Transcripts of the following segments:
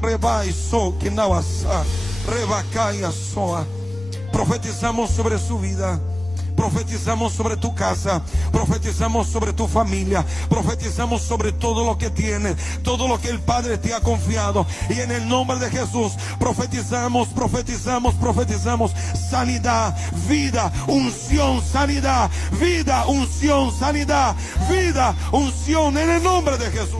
Rebaiso, Kinawasa, Rebacaya Soa. Profetizamos sobre su vida. Profetizamos sobre tu casa, profetizamos sobre tu familia, profetizamos sobre todo lo que tienes, todo lo que el Padre te ha confiado. Y en el nombre de Jesús profetizamos sanidad, vida, unción, sanidad, vida, unción, sanidad, vida, unción, en el nombre de Jesús.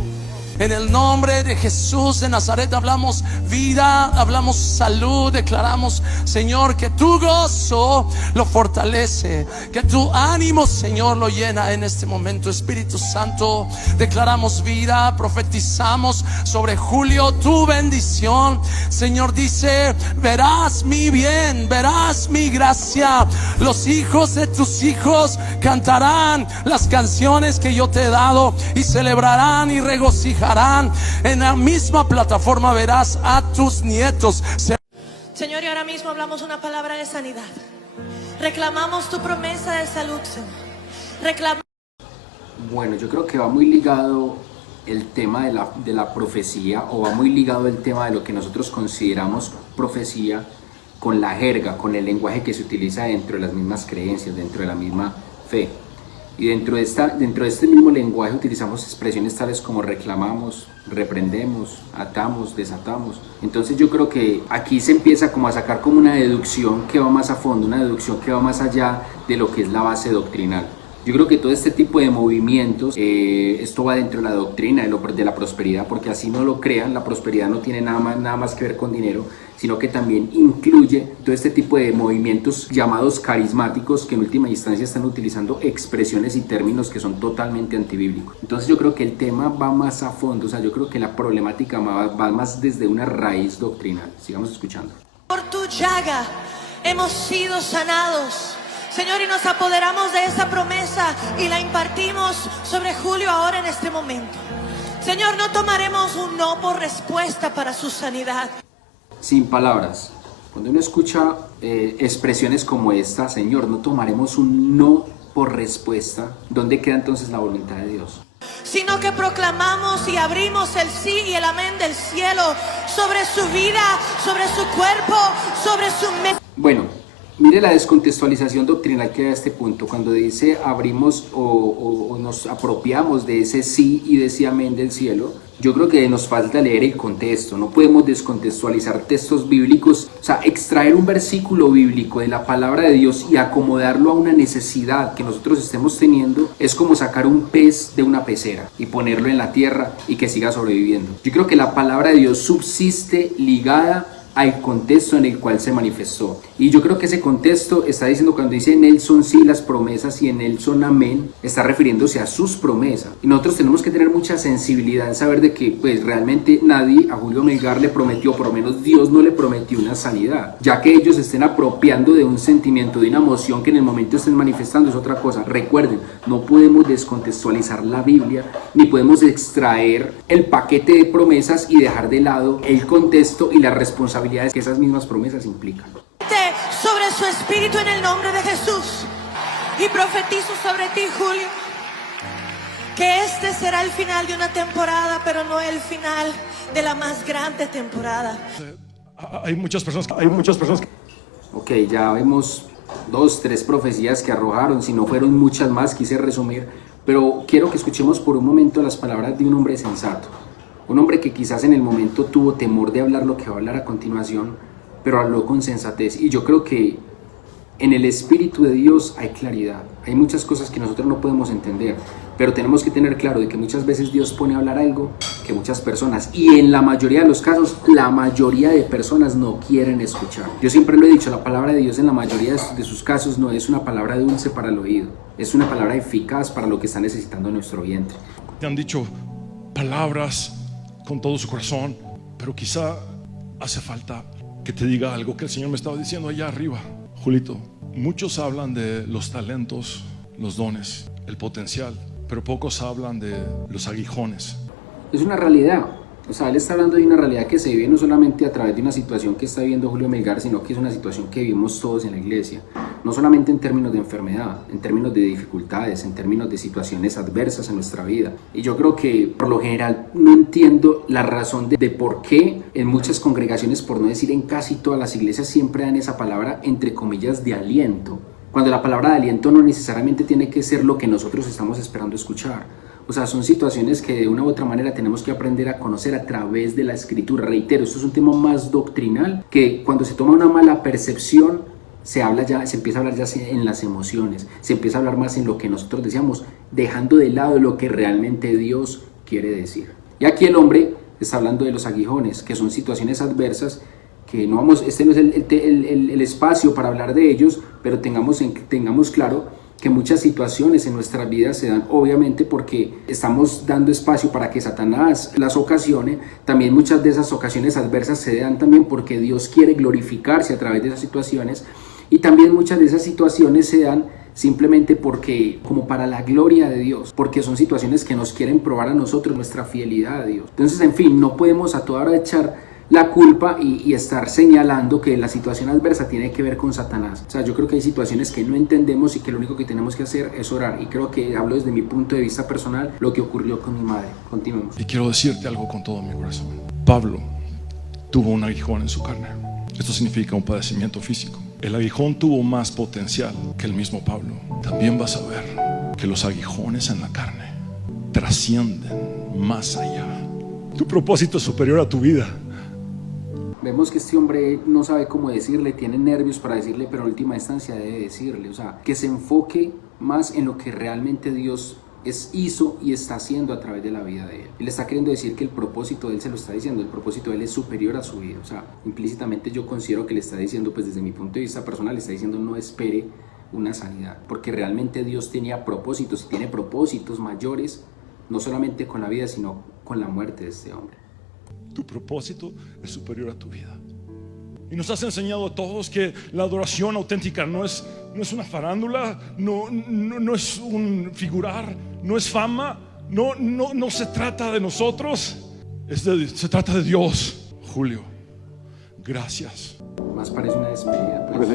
En el nombre de Jesús de Nazaret hablamos vida, hablamos salud, declaramos, Señor, que tu gozo lo fortalece, que tu ánimo, Señor, lo llena en este momento. Espíritu Santo, declaramos vida, profetizamos sobre Julio tu bendición. Señor, dice, verás mi bien, verás mi gracia. Los hijos de tus hijos cantarán las canciones que yo te he dado y celebrarán y regocijarán. En la misma plataforma verás a tus nietos. Señor, y ahora mismo hablamos una palabra de sanidad. Reclamamos tu promesa de salud, Señor. Bueno, yo creo que va muy ligado el tema de la profecía, o va muy ligado el tema de lo que nosotros consideramos profecía con la jerga, con el lenguaje que se utiliza dentro de las mismas creencias, dentro de la misma fe. Y dentro de este mismo lenguaje utilizamos expresiones tales como reclamamos, reprendemos, atamos, desatamos. Entonces yo creo que aquí se empieza como a sacar como una deducción que va más a fondo, una deducción que va más allá de lo que es la base doctrinal. Yo creo que todo este tipo de movimientos, esto va dentro de la doctrina de la prosperidad, porque así no lo crean, la prosperidad no tiene nada más que ver con dinero, sino que también incluye todo este tipo de movimientos llamados carismáticos, que en última instancia están utilizando expresiones y términos que son totalmente antibíblicos. Entonces yo creo que el tema va más a fondo, o sea, yo creo que la problemática va más desde una raíz doctrinal. Sigamos escuchando. Por tu llaga hemos sido sanados, Señor, y nos apoderamos de esa promesa y la impartimos sobre Julio ahora en este momento. Señor, no tomaremos un no por respuesta para su sanidad. Sin palabras, cuando uno escucha expresiones como esta, Señor, no tomaremos un no por respuesta, ¿dónde queda entonces la voluntad de Dios? Sino que proclamamos y abrimos el sí y el amén del cielo sobre su vida, sobre su cuerpo, sobre su mente. Bueno, mire la descontextualización doctrinal que da a este punto, cuando dice abrimos o nos apropiamos de ese sí y de ese amén del cielo. Yo creo que nos falta leer el contexto, no podemos descontextualizar textos bíblicos, o sea, extraer un versículo bíblico de la palabra de Dios y acomodarlo a una necesidad que nosotros estemos teniendo, es como sacar un pez de una pecera y ponerlo en la tierra y que siga sobreviviendo. Yo creo que la palabra de Dios subsiste ligada al contexto en el cual se manifestó, y yo creo que ese contexto está diciendo, cuando dice en él son sí las promesas y en él son amén, está refiriéndose a sus promesas, y nosotros tenemos que tener mucha sensibilidad en saber de que pues realmente nadie a Julio Melgar le prometió, por lo menos Dios no le prometió una sanidad. Ya que ellos estén apropiando de un sentimiento, de una emoción que en el momento estén manifestando, es otra cosa. Recuerden, no podemos descontextualizar la Biblia, ni podemos extraer el paquete de promesas y dejar de lado el contexto y la responsabilidad que esas mismas promesas implican. Sobre su espíritu en el nombre de Jesús, y profetizo sobre ti, Julio, que este será el final de una temporada, pero no el final de la más grande temporada. Hay muchas personas. Ok, ya vemos 2, 3 profecías que arrojaron, si no fueron muchas más, quise resumir, pero quiero que escuchemos por un momento las palabras de un hombre sensato. Un hombre que quizás en el momento tuvo temor de hablar lo que va a hablar a continuación, pero habló con sensatez. Y yo creo que en el Espíritu de Dios hay claridad. Hay muchas cosas que nosotros no podemos entender, pero tenemos que tener claro de que muchas veces Dios pone a hablar algo que muchas personas, y en la mayoría de los casos, la mayoría de personas no quieren escuchar. Yo siempre lo he dicho, la palabra de Dios en la mayoría de sus casos no es una palabra dulce para el oído, es una palabra eficaz para lo que está necesitando nuestro vientre. Te han dicho palabras con todo su corazón, pero quizá hace falta que te diga algo que el Señor me estaba diciendo allá arriba. Julito, muchos hablan de los talentos, los dones, el potencial, pero pocos hablan de los aguijones. Es una realidad, o sea, él está hablando de una realidad que se vive no solamente a través de una situación que está viviendo Julio Melgar, sino que es una situación que vivimos todos en la iglesia. no solamente en términos de enfermedad, en términos de dificultades, en términos de situaciones adversas en nuestra vida. Y yo creo que por lo general no entiendo la razón de por qué en muchas congregaciones, por no decir en casi todas las iglesias, siempre dan esa palabra entre comillas de aliento, cuando la palabra de aliento no necesariamente tiene que ser lo que nosotros estamos esperando escuchar. O sea, son situaciones que de una u otra manera tenemos que aprender a conocer a través de la escritura. Reitero, esto es un tema más doctrinal, que cuando se toma una mala percepción, se empieza a hablar ya en las emociones, se empieza a hablar más en lo que nosotros decíamos, dejando de lado lo que realmente Dios quiere decir. Y aquí el hombre está hablando de los aguijones, que son situaciones adversas, que no vamos, este no es el espacio para hablar de ellos, pero tengamos claro que muchas situaciones en nuestras vidas se dan obviamente porque estamos dando espacio para que Satanás las ocasione. También muchas de esas ocasiones adversas se dan también porque Dios quiere glorificarse a través de esas situaciones, y también muchas de esas situaciones se dan simplemente porque, como para la gloria de Dios, porque son situaciones que nos quieren probar a nosotros nuestra fidelidad a Dios. Entonces, en fin, no podemos a toda hora echar la culpa y estar señalando que la situación adversa tiene que ver con Satanás. O sea, yo creo que hay situaciones que no entendemos y que lo único que tenemos que hacer es orar. Y creo que hablo desde mi punto de vista personal, lo que ocurrió con mi madre. Continuemos. Y quiero decirte algo con todo mi corazón. Pablo tuvo un aguijón en su carne. Esto significa un padecimiento físico. El aguijón tuvo más potencial que el mismo Pablo. También vas a ver que los aguijones en la carne trascienden más allá. Tu propósito es superior a tu vida. Vemos que este hombre no sabe cómo decirle, tiene nervios para decirle, pero en última instancia debe decirle. O sea, que se enfoque más en lo que realmente Dios hizo y está haciendo a través de la vida de él. Él está queriendo decir que el propósito de él, se lo está diciendo, el propósito de él es superior a su vida. O sea, implícitamente yo considero que le está diciendo, pues desde mi punto de vista personal, le está diciendo no espere una sanidad, porque realmente Dios tenía propósitos y tiene propósitos mayores, no solamente con la vida, sino con la muerte de este hombre. Tu propósito es superior a tu vida. Y nos has enseñado a todos que la adoración auténtica no es una farándula, no es un figurar, no es fama, no se trata de nosotros, se trata de Dios. Julio, gracias. Más parece una despedida, pues,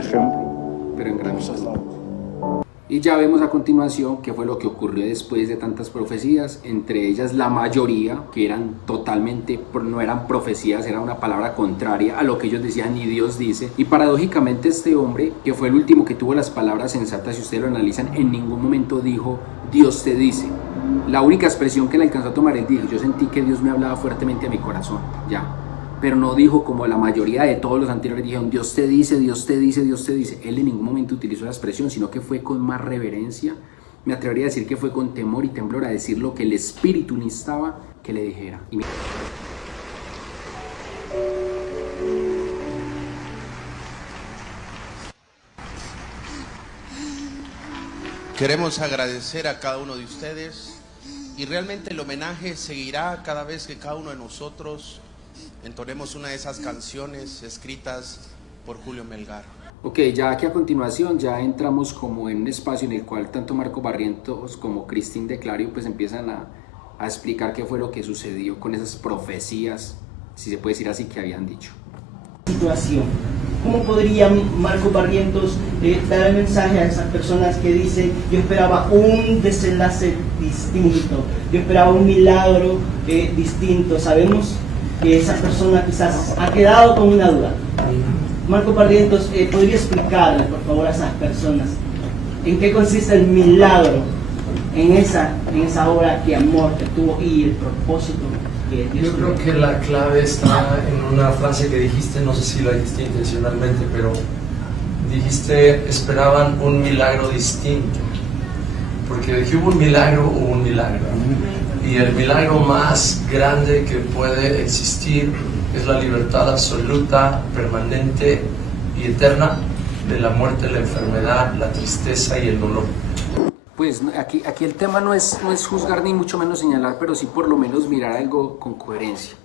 pero en gran cosa. Y ya vemos a continuación qué fue lo que ocurrió después de tantas profecías, entre ellas la mayoría, que eran totalmente, no eran profecías, era una palabra contraria a lo que ellos decían y Dios dice. Y paradójicamente este hombre, que fue el último que tuvo las palabras sensatas, si ustedes lo analizan, en ningún momento dijo, Dios te dice. La única expresión que le alcanzó a tomar, él dijo, yo sentí que Dios me hablaba fuertemente a mi corazón, ya. Pero no dijo como la mayoría de todos los anteriores dijeron, Dios te dice, Dios te dice, Dios te dice. Él en ningún momento utilizó la expresión, sino que fue con más reverencia. Me atrevería a decir que fue con temor y temblor a decir lo que el Espíritu le instaba que le dijera. Queremos agradecer a cada uno de ustedes y realmente el homenaje seguirá cada vez que cada uno de nosotros entonemos una de esas canciones escritas por Julio Melgar. Ok, ya aquí a continuación ya entramos como en un espacio en el cual tanto Marco Barrientos como Cristín de Clario pues empiezan a explicar qué fue lo que sucedió con esas profecías, si se puede decir así, que habían dicho. Situación. ¿Cómo podría Marco Barrientos dar el mensaje a esas personas que dicen yo esperaba un desenlace distinto, yo esperaba un milagro distinto? Sabemos que esa persona quizás ha quedado con una duda. Marco Barrientos, ¿podría explicarle por favor a esas personas en qué consiste el milagro en esa obra de amor que tuvo y el propósito que Dios Yo creo que la clave está en una frase que dijiste, no sé si la dijiste intencionalmente, pero dijiste esperaban un milagro distinto, porque de que hubo un milagro, y el milagro más grande que puede existir es la libertad absoluta, permanente y eterna de la muerte, la enfermedad, la tristeza y el dolor. Pues aquí el tema no es juzgar ni mucho menos señalar, pero sí por lo menos mirar algo con coherencia.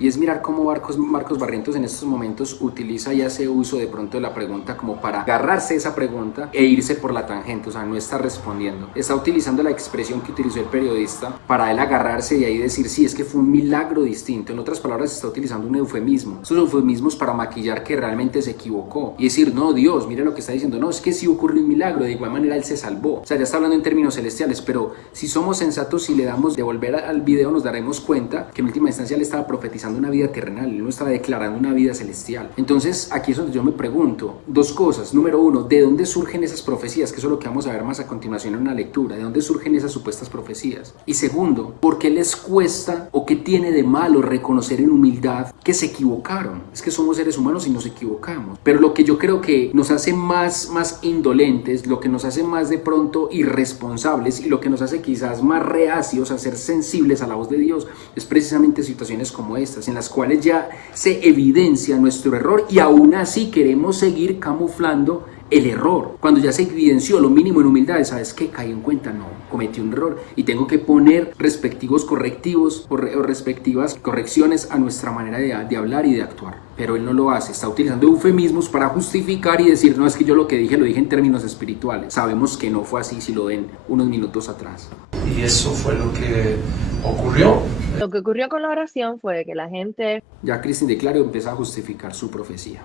y es mirar cómo Marcos Barrientos en estos momentos utiliza y hace uso de pronto de la pregunta como para agarrarse esa pregunta e irse por la tangente, o sea, no está respondiendo. Está utilizando la expresión que utilizó el periodista para él agarrarse y ahí decir, sí, es que fue un milagro distinto. En otras palabras, está utilizando un eufemismo. Esos eufemismos para maquillar que realmente se equivocó y decir, no, Dios, mira lo que está diciendo. No, es que sí ocurrió un milagro, de igual manera él se salvó. O sea, ya está hablando en términos celestiales, pero si somos sensatos y le damos de volver al video, nos daremos cuenta que en última instancia él estaba profetizando una vida terrenal, él no estaba declarando una vida celestial. Entonces, aquí es donde yo me pregunto dos cosas. Número uno, ¿de dónde surgen esas profecías? Que eso es lo que vamos a ver más a continuación en una lectura. ¿De dónde surgen esas supuestas profecías? Y segundo, ¿por qué les cuesta o qué tiene de malo reconocer en humildad que se equivocaron? Es que somos seres humanos y nos equivocamos. Pero lo que yo creo que nos hace más indolentes, lo que nos hace más de pronto irresponsables y lo que nos hace quizás más reacios a ser sensibles a la voz de Dios es precisamente situaciones como estas, en las cuales ya se evidencia nuestro error y aún así queremos seguir camuflando el error. Cuando ya se evidenció lo mínimo en humildad, ¿sabes qué? Caí en cuenta, no, cometí un error y tengo que poner respectivos correctivos o respectivas correcciones a nuestra manera de hablar y de actuar. Pero él no lo hace, está utilizando eufemismos para justificar y decir, no, es que yo lo que dije, lo dije en términos espirituales. Sabemos que no fue así si lo ven unos minutos atrás. Y eso fue lo que ocurrió. Lo que ocurrió con la oración fue que la gente Ya Cristin de Clario empieza a justificar su profecía.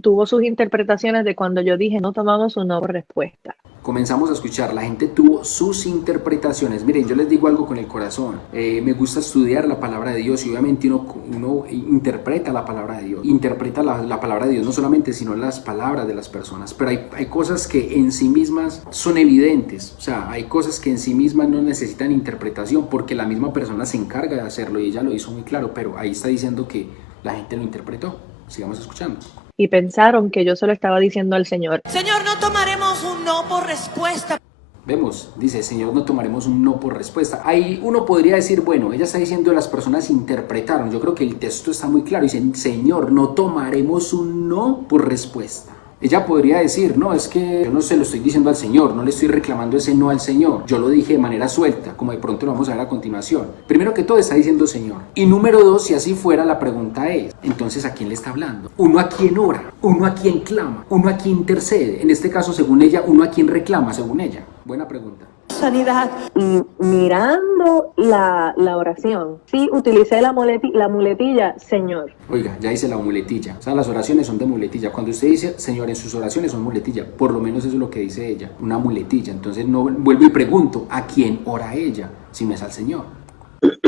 tuvo sus interpretaciones de cuando yo dije no tomamos un no por respuesta. Comenzamos a escuchar, la gente tuvo sus interpretaciones. Miren, yo les digo algo con el corazón. Me gusta estudiar la palabra de Dios y obviamente uno interpreta la palabra de Dios. Interpreta la palabra de Dios, no solamente, sino las palabras de las personas. Pero hay cosas que en sí mismas son evidentes. O sea, hay cosas que en sí mismas no necesitan interpretación porque la misma persona se encarga de hacerlo y ella lo hizo muy claro. Pero ahí está diciendo que la gente lo interpretó. Sigamos escuchando. Y pensaron que yo solo estaba diciendo al Señor. Señor, no tomaremos un no por respuesta. Vemos, dice, Señor, no tomaremos un no por respuesta. Ahí uno podría decir, bueno, ella está diciendo las personas interpretaron. Yo creo que el texto está muy claro. Dice, Señor, no tomaremos un no por respuesta. Ella podría decir, no, es que yo no se lo estoy diciendo al Señor, no le estoy reclamando ese no al Señor. Yo lo dije de manera suelta, como de pronto lo vamos a ver a continuación. Primero que todo está diciendo Señor. Y número dos, si así fuera, la pregunta es, entonces, ¿a quién le está hablando? Uno a quién ora, uno a quién clama, uno a quién intercede. En este caso, según ella, uno a quién reclama, según ella. Buena pregunta. Sanidad. Y mirando la oración, sí utilicé la muletilla Señor. Oiga, ya dice la muletilla. O sea, las oraciones son de muletilla. Cuando usted dice Señor en sus oraciones son muletilla, por lo menos eso es lo que dice ella, una muletilla. Entonces no vuelvo y pregunto, ¿a quién ora ella? Si no es al Señor.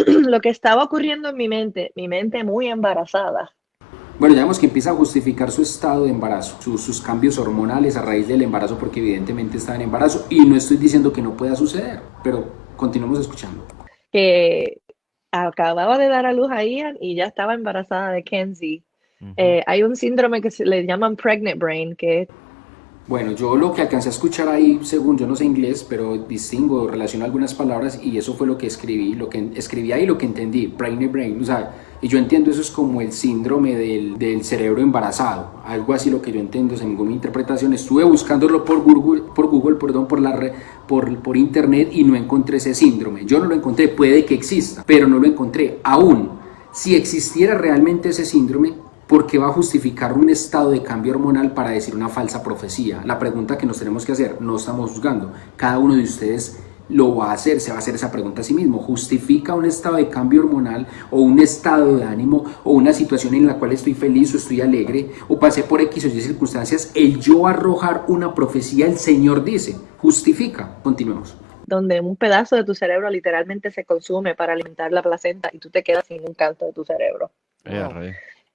Lo que estaba ocurriendo en mi mente muy embarazada. Bueno, ya vemos que empieza a justificar su estado de embarazo, sus cambios hormonales a raíz del embarazo, porque evidentemente está en embarazo y no estoy diciendo que no pueda suceder, pero continuemos escuchando. Que acababa de dar a luz a Ian y ya estaba embarazada de Kenzie. Hay un síndrome que se le llaman pregnant brain, que Bueno, yo lo que alcancé a escuchar ahí, según yo no sé inglés, pero distingo, relaciono algunas palabras y eso fue lo que escribí, ahí, lo que entendí, pregnant brain, o sea, y yo entiendo eso es como el síndrome del cerebro embarazado, algo así lo que yo entiendo, sin ninguna interpretación. Estuve buscándolo por internet y no encontré ese síndrome. Yo no lo encontré, puede que exista, pero no lo encontré. Aún, si existiera realmente ese síndrome, ¿por qué va a justificar un estado de cambio hormonal para decir una falsa profecía? La pregunta que nos tenemos que hacer, no estamos juzgando, cada uno de ustedes lo va a hacer, se va a hacer esa pregunta a sí mismo. ¿Justifica un estado de cambio hormonal o un estado de ánimo o una situación en la cual estoy feliz o estoy alegre o pasé por X o Y circunstancias? El yo arrojar una profecía, el Señor dice, justifica. Continuemos. donde un pedazo de tu cerebro literalmente se consume para alimentar la placenta y tú te quedas sin un canto de tu cerebro.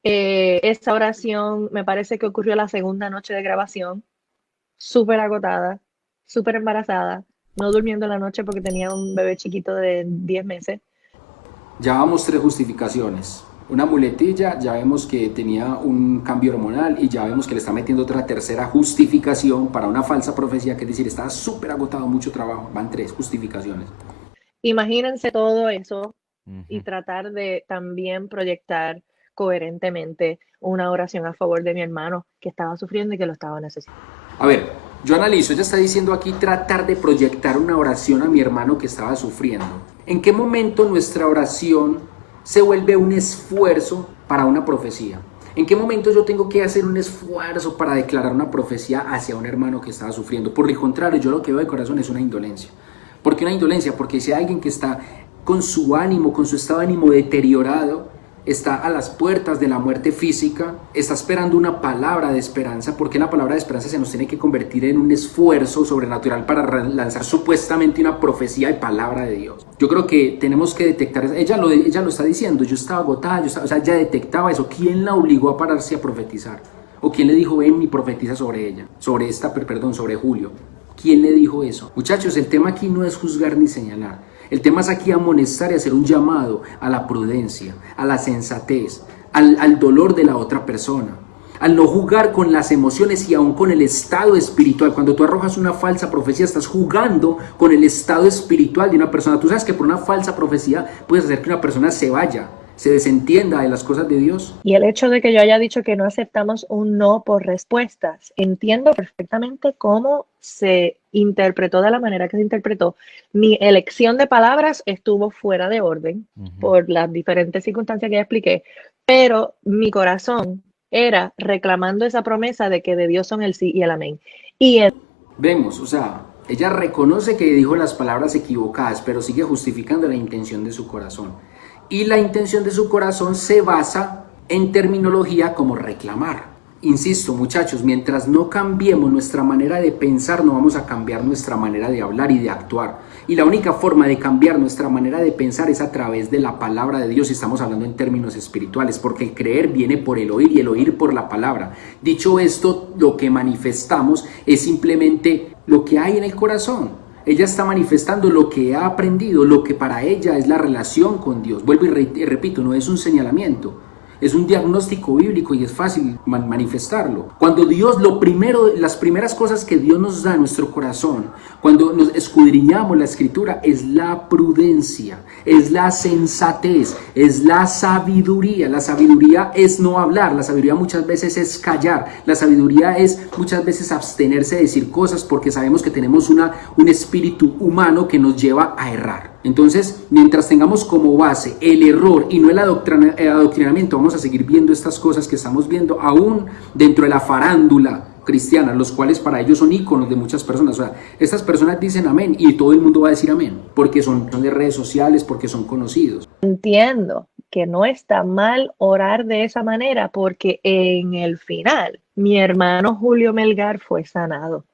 Esta oración me parece que ocurrió la segunda noche de grabación, súper agotada, súper embarazada, no durmiendo en la noche porque tenía un bebé chiquito de 10 meses. Ya vamos 3 justificaciones. Una muletilla, ya vemos que tenía un cambio hormonal y ya vemos que le está metiendo otra tercera justificación para una falsa profecía, que es decir, estaba súper agotado, mucho trabajo. Van 3 justificaciones. Imagínense todo eso y tratar de también proyectar coherentemente una oración a favor de mi hermano que estaba sufriendo y que lo estaba necesitando. A ver, yo analizo, ella está diciendo aquí tratar de proyectar una oración a mi hermano que estaba sufriendo. ¿En qué momento nuestra oración se vuelve un esfuerzo para una profecía? ¿En qué momento yo tengo que hacer un esfuerzo para declarar una profecía hacia un hermano que estaba sufriendo? Por el contrario, yo lo que veo de corazón es una indolencia. ¿Por qué una indolencia? Porque si hay alguien que está con su ánimo, con su estado de ánimo deteriorado, está a las puertas de la muerte física, está esperando una palabra de esperanza, porque la palabra de esperanza se nos tiene que convertir en un esfuerzo sobrenatural para lanzar supuestamente una profecía de palabra de Dios. Yo creo que tenemos que detectar, ella lo está diciendo, yo estaba agotada, ella detectaba eso. ¿Quién la obligó a pararse a profetizar? ¿O quién le dijo, ven y profetiza sobre ella? Sobre Julio. ¿Quién le dijo eso? Muchachos, el tema aquí no es juzgar ni señalar. El tema es aquí amonestar y hacer un llamado a la prudencia, a la sensatez, al dolor de la otra persona, al no jugar con las emociones y aún con el estado espiritual. Cuando tú arrojas una falsa profecía, estás jugando con el estado espiritual de una persona. Tú sabes que por una falsa profecía puedes hacer que una persona se vaya, se desentienda de las cosas de Dios. Y el hecho de que yo haya dicho que no aceptamos un no por respuestas, entiendo perfectamente cómo se interpretó de la manera que se interpretó. Mi elección de palabras estuvo fuera de orden por las diferentes circunstancias que ya expliqué, pero mi corazón era reclamando esa promesa de que de Dios son el sí y el amén. Vemos, o sea, ella reconoce que dijo las palabras equivocadas, pero sigue justificando la intención de su corazón. Y la intención de su corazón se basa en terminología como reclamar. Insisto, muchachos, mientras no cambiemos nuestra manera de pensar, no vamos a cambiar nuestra manera de hablar y de actuar. Y la única forma de cambiar nuestra manera de pensar es a través de la palabra de Dios, y estamos hablando en términos espirituales, porque el creer viene por el oír y el oír por la palabra. Dicho esto, lo que manifestamos es simplemente lo que hay en el corazón. Ella está manifestando lo que ha aprendido, lo que para ella es la relación con Dios. Vuelvo y repito, no es un señalamiento, es un diagnóstico bíblico y es fácil manifestarlo. Cuando Dios, las primeras cosas que Dios nos da en nuestro corazón, cuando nos escudriñamos la Escritura, es la prudencia, es la sensatez, es la sabiduría. La sabiduría es no hablar, la sabiduría muchas veces es callar, la sabiduría es muchas veces abstenerse de decir cosas porque sabemos que tenemos un espíritu humano que nos lleva a errar. Entonces, mientras tengamos como base el error y no el adoctrinamiento, vamos a seguir viendo estas cosas que estamos viendo aún dentro de la farándula cristiana, los cuales para ellos son íconos de muchas personas. O sea, estas personas dicen amén y todo el mundo va a decir amén, porque son de redes sociales, porque son conocidos. Entiendo que no está mal orar de esa manera, porque en el final mi hermano Julio Melgar fue sanado.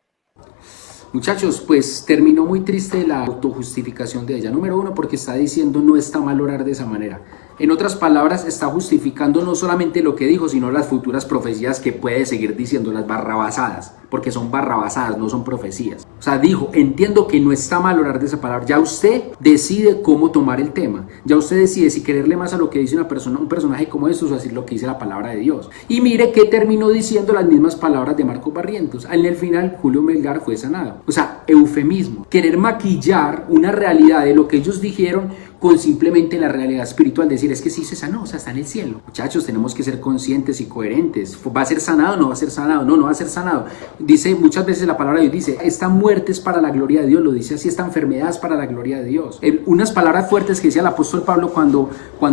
Muchachos, pues terminó muy triste la autojustificación de ella. Número uno, porque está diciendo no está mal orar de esa manera. En otras palabras, está justificando no solamente lo que dijo, sino las futuras profecías que puede seguir diciendo, las barrabasadas, porque son barrabasadas, no son profecías. O sea, dijo, entiendo que no está mal orar de esa palabra. Ya usted decide cómo tomar el tema. Ya usted decide si quererle más a lo que dice una persona, un personaje como estos, o decir lo que dice la palabra de Dios. Y mire que terminó diciendo las mismas palabras de Marcos Barrientos. En el final, Julio Melgar fue sanado. O sea, eufemismo. Querer maquillar una realidad de lo que ellos dijeron con simplemente la realidad espiritual, decir es que sí se sanó, o sea, está en el cielo. Muchachos, tenemos que ser conscientes y coherentes. ¿Va a ser sanado o no va a ser sanado? No, no va a ser sanado. Dice muchas veces la palabra de Dios, dice, esta muerte es para la gloria de Dios, lo dice así, esta enfermedad es para la gloria de Dios. Unas palabras fuertes que decía el apóstol Pablo cuando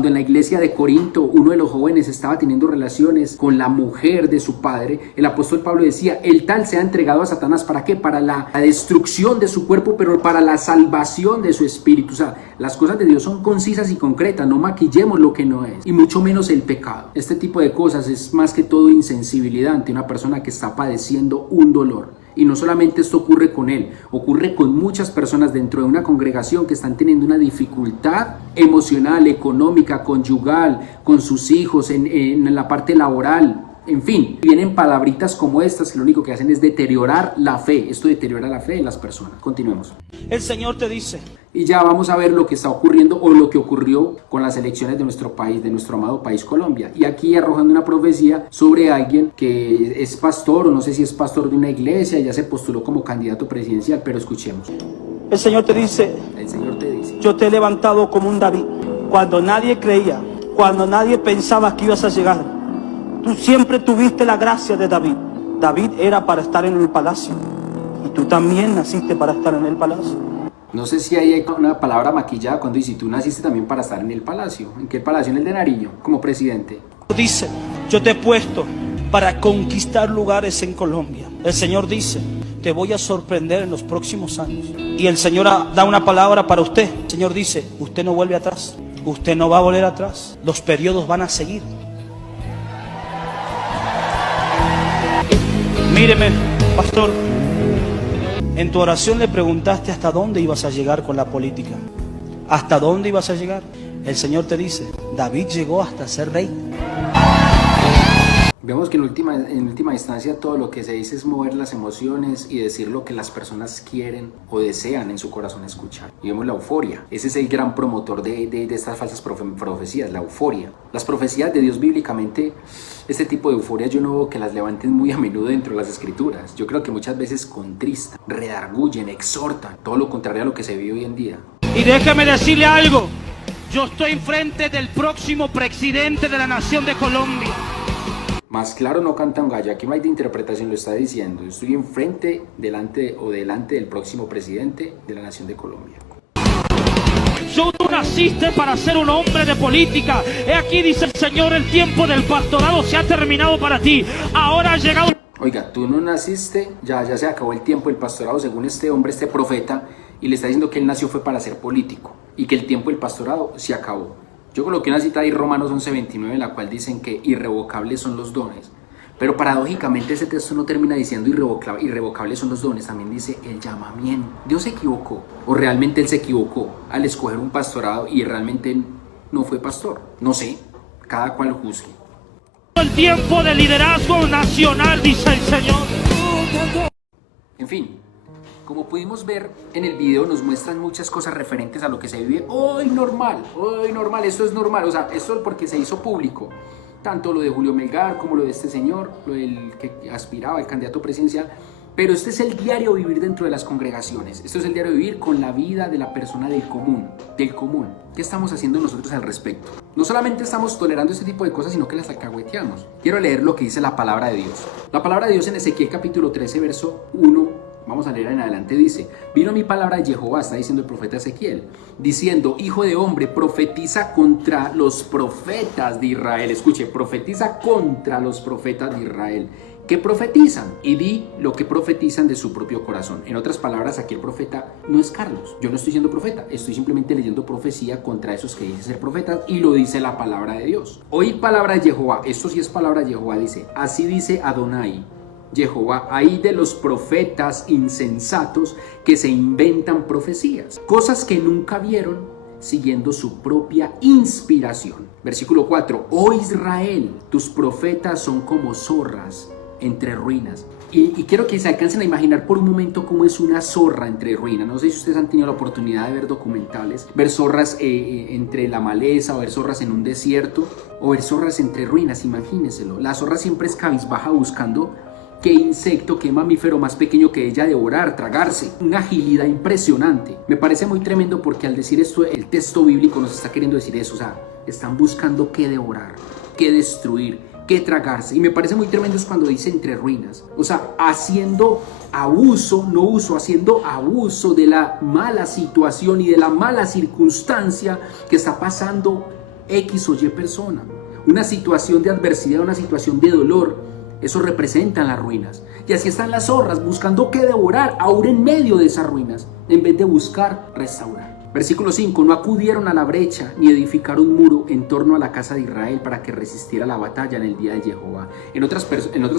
en la iglesia de Corinto uno de los jóvenes estaba teniendo relaciones con la mujer de su padre. El apóstol Pablo decía, el tal se ha entregado a Satanás, ¿para qué? Para la destrucción de su cuerpo, pero para la salvación de su espíritu. O sea, las cosas de Dios son concisas y concretas, no maquillemos lo que no es, y mucho menos el pecado. Este tipo de cosas es más que todo insensibilidad ante una persona que está padeciendo un dolor. Y no solamente esto ocurre con él, ocurre con muchas personas dentro de una congregación que están teniendo una dificultad emocional, económica, conyugal, con sus hijos, en la parte laboral. En fin, vienen palabritas como estas que lo único que hacen es deteriorar la fe. Esto deteriora la fe de las personas. Continuemos. El Señor te dice. Y ya vamos a ver lo que está ocurriendo o lo que ocurrió con las elecciones de nuestro país, de nuestro amado país Colombia. Y aquí arrojando una profecía sobre alguien que es pastor, o no sé si es pastor de una iglesia, ya se postuló como candidato presidencial, pero escuchemos. El Señor te dice. El Señor te dice. Yo te he levantado como un David. Cuando nadie creía, cuando nadie pensaba que ibas a llegar. Tú siempre tuviste la gracia de David. David era para estar en el palacio. Y tú también naciste para estar en el palacio. No sé si hay una palabra maquillada cuando dice, tú naciste también para estar en el palacio. ¿En qué palacio? En el de Nariño, como presidente. Dice, yo te he puesto para conquistar lugares en Colombia. El Señor dice, te voy a sorprender en los próximos años. Y el Señor da una palabra para usted. El Señor dice, usted no vuelve atrás. Usted no va a volver atrás. Los periodos van a seguir. Míreme, pastor. En tu oración le preguntaste hasta dónde ibas a llegar con la política. ¿Hasta dónde ibas a llegar? El Señor te dice, David llegó hasta ser rey. Vemos que en última instancia todo lo que se dice es mover las emociones y decir lo que las personas quieren o desean en su corazón escuchar. Y vemos la euforia. Ese es el gran promotor de estas falsas profecías, la euforia. Las profecías de Dios bíblicamente, este tipo de euforia yo no veo que las levanten muy a menudo dentro de las escrituras. Yo creo que muchas veces contristan, redarguyen, exhortan, todo lo contrario a lo que se vive hoy en día. Y déjame decirle algo. Yo estoy enfrente del próximo presidente de la nación de Colombia. Más claro no canta un gallo, aquí no hay de interpretación, lo está diciendo. Yo estoy enfrente, delante del próximo presidente de la nación de Colombia. Tú naciste para ser un hombre de política. He aquí dice el Señor, el tiempo del pastorado se ha terminado para ti. Ahora ha llegado... Oiga, tú no naciste, ya se acabó el tiempo del pastorado según este hombre, este profeta, y le está diciendo que él nació fue para ser político y que el tiempo del pastorado se acabó. Yo coloqué una cita ahí, Romanos 11:29, en la cual dicen que irrevocables son los dones. Pero paradójicamente ese texto no termina diciendo irrevocables son los dones, también dice el llamamiento. Dios se equivocó, o realmente Él se equivocó al escoger un pastorado y realmente no fue pastor. No sé, cada cual juzgue. El tiempo de liderazgo nacional, dice el Señor. En fin. Como pudimos ver en el video, nos muestran muchas cosas referentes a lo que se vive hoy normal, esto es normal, o sea, esto es porque se hizo público, tanto lo de Julio Melgar como lo de este señor, lo del que aspiraba al candidato presidencial, pero este es el diario vivir dentro de las congregaciones, esto es el diario vivir con la vida de la persona del común. ¿Qué estamos haciendo nosotros al respecto? No solamente estamos tolerando este tipo de cosas, sino que las alcahueteamos. Quiero leer lo que dice la palabra de Dios. La palabra de Dios en Ezequiel capítulo 13, verso 1. Vamos a leer en adelante, dice, vino mi palabra de Jehová, está diciendo el profeta Ezequiel, diciendo, hijo de hombre, profetiza contra los profetas de Israel. Escuche, profetiza contra los profetas de Israel. ¿Qué profetizan? Y di lo que profetizan de su propio corazón. En otras palabras, aquí el profeta no es Carlos. Yo no estoy siendo profeta, estoy simplemente leyendo profecía contra esos que dicen ser profetas y lo dice la palabra de Dios. Oí palabra de Jehová, esto sí es palabra de Jehová, dice, así dice Adonai. Jehová, hay de los profetas insensatos que se inventan profecías, cosas que nunca vieron, siguiendo su propia inspiración. Versículo 4, oh Israel, tus profetas son como zorras entre ruinas. Y quiero que se alcancen a imaginar por un momento cómo es una zorra entre ruinas. No sé si ustedes han tenido la oportunidad de ver documentales, ver zorras entre la maleza, o ver zorras en un desierto, o ver zorras entre ruinas, imagínenselo. La zorra siempre es cabizbaja buscando qué insecto, qué mamífero más pequeño que ella devorar, tragarse. Una agilidad impresionante. Me parece muy tremendo porque al decir esto, el texto bíblico nos está queriendo decir eso. O sea, están buscando qué devorar, qué destruir, qué tragarse. Y me parece muy tremendo es cuando dice entre ruinas. O sea, haciendo abuso de la mala situación y de la mala circunstancia que está pasando X o Y persona. Una situación de adversidad, una situación de dolor. Eso representan las ruinas. Y así están las zorras buscando qué devorar, ahora en medio de esas ruinas, en vez de buscar restaurar. Versículo 5, no acudieron a la brecha ni edificaron un muro en torno a la casa de Israel para que resistiera la batalla en el día de Jehová. En otras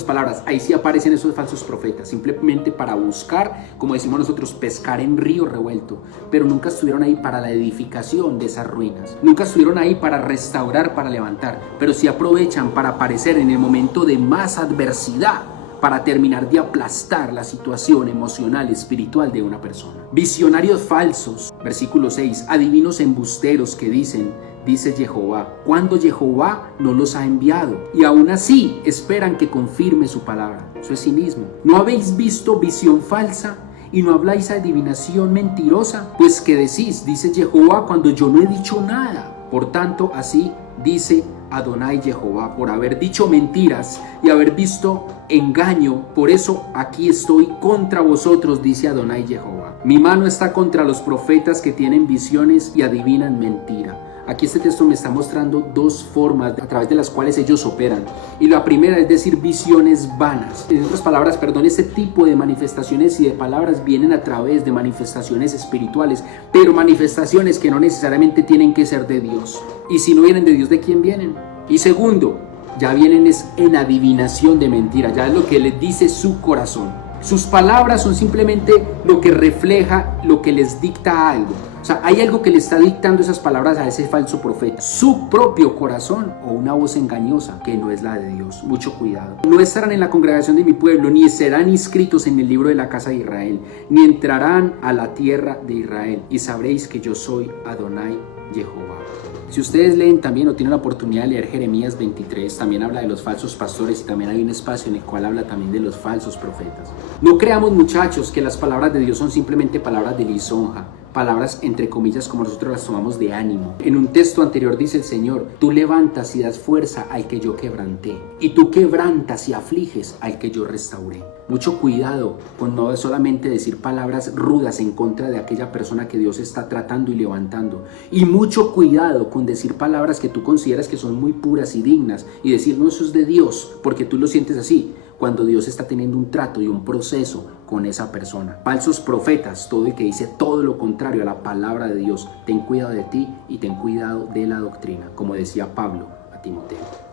palabras, ahí sí aparecen esos falsos profetas, simplemente para buscar, como decimos nosotros, pescar en río revuelto, pero nunca estuvieron ahí para la edificación de esas ruinas, nunca estuvieron ahí para restaurar, para levantar, pero sí aprovechan para aparecer en el momento de más adversidad, para terminar de aplastar la situación emocional, espiritual de una persona. Visionarios falsos, versículo 6, adivinos embusteros que dicen, dice Jehová, cuando Jehová no los ha enviado, y aún así esperan que confirme su palabra. Eso es cinismo. ¿No habéis visto visión falsa? ¿Y no habláis adivinación mentirosa? Pues que decís, dice Jehová, cuando yo no he dicho nada. Por tanto, así dice Adonai Jehová, por haber dicho mentiras y haber visto engaño, por eso aquí estoy contra vosotros, dice Adonai Jehová. Mi mano está contra los profetas que tienen visiones y adivinan mentira. Aquí este texto me está mostrando dos formas a través de las cuales ellos operan. Y la primera es decir visiones vanas. En otras palabras, este tipo de manifestaciones y de palabras vienen a través de manifestaciones espirituales, pero manifestaciones que no necesariamente tienen que ser de Dios. Y si no vienen de Dios, ¿de quién vienen? Y segundo, ya vienen es en adivinación de mentira, ya es lo que les dice su corazón. Sus palabras son simplemente lo que refleja, lo que les dicta algo. O sea, hay algo que le está dictando esas palabras a ese falso profeta. Su propio corazón o una voz engañosa que no es la de Dios. Mucho cuidado. No estarán en la congregación de mi pueblo, ni serán inscritos en el libro de la casa de Israel, ni entrarán a la tierra de Israel. Y sabréis que yo soy Adonai Jehová. Si ustedes leen también o tienen la oportunidad de leer Jeremías 23, también habla de los falsos pastores y también hay un espacio en el cual habla también de los falsos profetas. No creamos, muchachos, que las palabras de Dios son simplemente palabras de lisonja, palabras entre comillas como nosotros las tomamos de ánimo. En un texto anterior dice el Señor: tú levantas y das fuerza al que yo quebranté, y tú quebrantas y afliges al que yo restauré. Mucho cuidado con no solamente decir palabras rudas en contra de aquella persona que Dios está tratando y levantando, y mucho cuidado con decir palabras que tú consideras que son muy puras y dignas y decir no, eso es de Dios porque tú lo sientes así, cuando Dios está teniendo un trato y un proceso con esa persona. Falsos profetas, todo el que dice todo lo contrario a la palabra de Dios. Ten cuidado de ti y ten cuidado de la doctrina, como decía Pablo a Timoteo.